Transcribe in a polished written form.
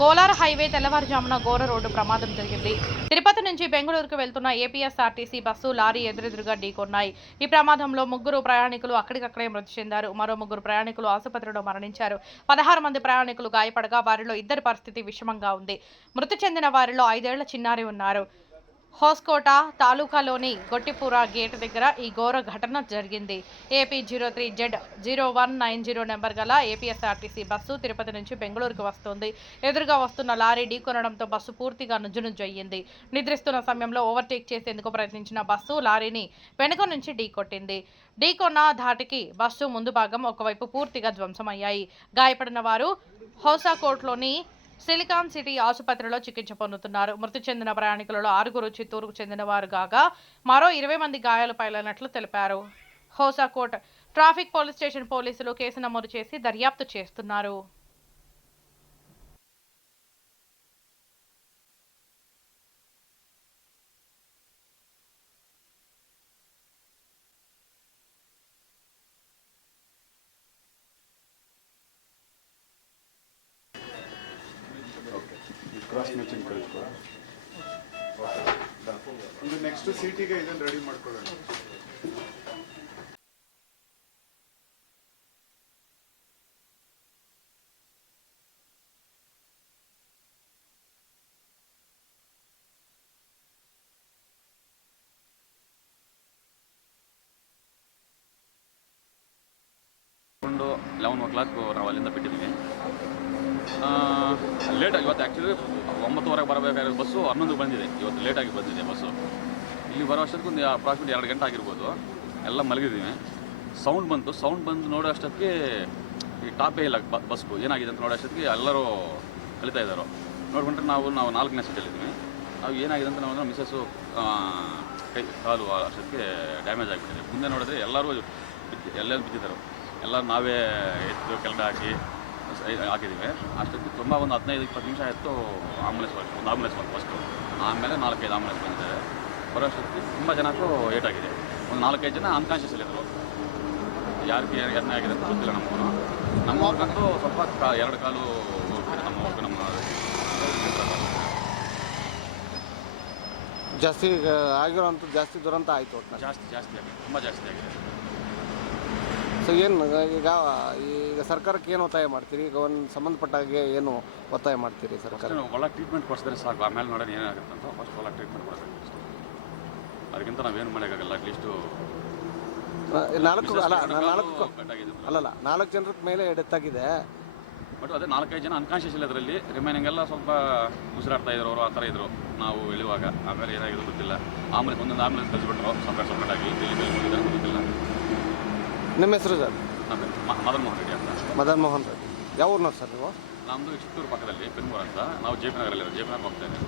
Kolar highway తెల్లవారుజామున ఘోర road ప్రమాదం జరిగింది. తిరుపతి నుంచి బెంగళూరుకు వెళ్తున్న ఏపీఎస్ఆర్టీసీ బస్సు లారీ ఎదురెదురుగా ఢీకొన్నాయి. ఈ ప్రమాదంలో 3 ప్రయాణికులు అక్కడికక్కడే మృతి చెందారు. మరో 3 ప్రయాణికులు ఆసుపత్రిలో మరణించారు. 16 మంది ప్రయాణికులు గాయపడగా వారిలో 2 పరిస్థితి విషమంగా ఉంది. మృతి చెందిన వారిలో 5 ఏళ్ల చిన్నారి ఉన్నారు. హోస్కోట తాలూకాలోని గొట్టిపుర గేటు దగ్గర ఈ ఘోర ఘటన జరిగింది. ఏపీ 03Z0190 నెంబర్ గల ఏపీఎస్ఆర్టీసీ బస్సు తిరుపతి నుంచి బెంగళూరుకు వస్తోంది. ఎదురుగా వస్తున్న లారీ ఢీకొనడంతో బస్సు పూర్తిగా నుజ్జునుజ్జు అయ్యింది. నిద్రిస్తున్న సమయంలో ఓవర్టేక్ చేసేందుకు ప్రయత్నించిన బస్సు లారీని వెనుక నుంచి ఢీకొట్టింది. ఢీకొన్న ధాటికి బస్సు ముందు భాగం ఒకవైపు పూర్తిగా ధ్వంసమయ్యాయి. గాయపడిన వారు హోసాకోట్లోని సిలికాన్ సిటీ ఆసుపత్రిలో చికిత్స పొందుతున్నారు. మృతి చెందిన ప్రయాణికులలో 6 చిత్తూరుకు చెందిన వారు కాగా మరో 20 మంది గాయాలు పాలైనట్లు తెలిపారు. హోసాకోట్ ట్రాఫిక్ పోలీస్ స్టేషన్ పోలీసులు కేసు నమోదు చేసి దర్యాప్తు చేస్తున్నారు. ಕ್ರಾಸ್ ಮ್ಯಾಚಿಂಗ್ ಕಳಿಸ್ಕೊ. ಇದು ನೆಕ್ಸ್ಟ್ ಸೀಟಿಗೆ ಇದನ್ನು ರೆಡಿ ಮಾಡ್ಕೊಳ್ಳೋಣ. ಒಂದು 11 o'clock ನಾವು ಅಲ್ಲಿಂದ ಬಿಟ್ಟಿದ್ದೀವಿ. ಲೇಟಾಗಿ ಇವತ್ತು ಆ್ಯಕ್ಚುಲಿ 9:15 ಬರಬೇಕಾಗಿರೋ ಬಸ್ಸು 11ಕ್ಕೆ ಬಂದಿದೆ. ಇವತ್ತು ಲೇಟಾಗಿ ಬಂದಿದೆ ಬಸ್ಸು. ಇಲ್ಲಿ ಬರೋ ಅಷ್ಟೊತ್ತಿಗೆ ಒಂದು ಅಪ್ರಾಕ್ಸಿಮೇಟ್ 2 ಗಂಟೆ ಆಗಿರ್ಬೋದು. ಎಲ್ಲ ಮಲಗಿದ್ದೀವಿ. ಸೌಂಡ್ ಬಂದು ನೋಡೋ ಅಷ್ಟೊತ್ತಿಗೆ ಈ ಟಾಪೇ ಇಲ್ಲ ಬಸ್ಸು ಏನಾಗಿದೆ ಅಂತ ನೋಡೋ ಅಷ್ಟೊತ್ತಿಗೆ ಎಲ್ಲರೂ ಕಲಿತಾ ಇದ್ದಾರೆ. ನೋಡ್ಕೊಂಡ್ರೆ ನಾವು 4ನೇ ಸೀಟಲ್ಲಿದ್ದೀವಿ. ನಾವು ಏನಾಗಿದೆ ಅಂತ ನಾವು ಮಿಸ್ಸಸ್ಸು ಕಾಲು ಅಷ್ಟೊತ್ತಿಗೆ ಡ್ಯಾಮೇಜ್ ಆಗಿಬಿಟ್ಟಿದೆ. ಮುಂದೆ ನೋಡಿದ್ರೆ ಎಲ್ಲರೂ ಬಿದ್ದಿದ್ದಾರೆ. ಎಲ್ಲ ನಾವೇ ಎತ್ತು ಕೆಳಗೆ ಹಾಕಿದ್ದೀವಿ. ಅಷ್ಟೊತ್ತಿಗೆ ತುಂಬ ಒಂದು 15-20 ನಿಮಿಷ ಆಯಿತು. ಒಂದು ಆಂಬುಲೆನ್ಸ್ ಬಂತು ಫಸ್ಟು. ಆಮೇಲೆ 4-5 ಆಂಬುಲೆನ್ಸ್ ಬಂದಿದ್ದಾರೆ. ಬರೋ ಅಷ್ಟೊತ್ತಿಗೆ ತುಂಬ ಜನಕ್ಕೂ ಏಟಾಗಿದೆ. ಒಂದು 4-5 ಜನ ಅನ್ಕಾನ್ಷಿಯಸ್ಸಲ್ಲಿದ್ದರು. ಯಾರಿಗೆ ಏನಾಗಿದೆ ಅಂತ ಗೊತ್ತಿಲ್ಲ ನಮ್ಮವ್ರಿಗಂತೂ ಸ್ವಲ್ಪ 2 ಕಾಲು ಹೋಗ್ತಿದೆ. ನಮ್ಮ ಜಾಸ್ತಿ ಆಗಿರೋಂಥ ಜಾಸ್ತಿ ದುರಂತ ಆಯಿತು. ಜಾಸ್ತಿ ಆಗಿದೆ, ತುಂಬ ಜಾಸ್ತಿ ಆಗಿದೆ. ಸೊ ಏನು ಈಗ ಸರ್ಕಾರಕ್ಕೆ ಏನು ಒತ್ತಾಯ ಮಾಡ್ತೀರಿ? ಈಗ ಒಂದು ಸಂಬಂಧಪಟ್ಟಾಗೆ ಏನು ಒತ್ತಾಯ ಮಾಡ್ತೀರಿ ಸರ್ಕಾರ? ಒಳ್ಳೆ ಟ್ರೀಟ್ಮೆಂಟ್ ಕೊಡಿಸಿದ್ರೆ ಸಾಕು. ಆಮೇಲೆ ನೋಡೋಣ ಏನಾಗುತ್ತೆ ಅಂತ. ಫಸ್ಟ್ ಒಳ್ಳೆ ಟ್ರೀಟ್ಮೆಂಟ್ ಕೊಡಬೇಕು. ಅದಕ್ಕಿಂತ ನಾವೇನು ಮಾಡೋಕ್ಕಾಗಲ್ಲ. ಅಟ್ಲೀಸ್ಟು 4 ಜನರ ಮೇಲೆ ಡೆತ್ತಾಗಿದೆ. ಬಟ್ ಅದೇ 4-5 ಜನ ಅನ್ಕಾನ್ಷಿಯಸ್ ಇಲ್ಲ. ಅದರಲ್ಲಿ ರಿಮೈನಿಂಗ್ ಎಲ್ಲ ಸ್ವಲ್ಪ ಉಸಿರಾಡ್ತಾ ಇದ್ರು. ಅವರು ಆ ಥರ ಇದ್ರು ನಾವು ಇಳಿಯುವಾಗ. ಆಮೇಲೆ ಏನಾಗಿದೆ ಗೊತ್ತಿಲ್ಲ. ಒಂದೊಂದು ಆಂಬುಲೆನ್ಸ್ ಕಳಿಸ್ಬಿಟ್ರು ಸಪ್ರೇಟಾಗಿ. ಇಲ್ಲಿ ಗೊತ್ತಿಲ್ಲ. ನಿಮ್ಮ ಹೆಸರು ಸರ್? ಮದನ್ ಮೋಹನ್ ರೆಡ್ಡಿ ಅಂತ. ಮದನ್ ಮೋಹನ್ ರೆಡ್ಡಿ. ಯಾವ ಊರಿನವ್ರು ಸರ್ ನೀವು? ನಮ್ಮದು ಚಿತ್ತೂರು ಪಕ್ಕದಲ್ಲಿ ಪೆನ್ಮೂರು ಅಂತ. ನಾವು ಜೆ ಪಿ ನಗರಲ್ಲಿ ಹೋಗ್ತಾ ಇದ್ದೀವಿ.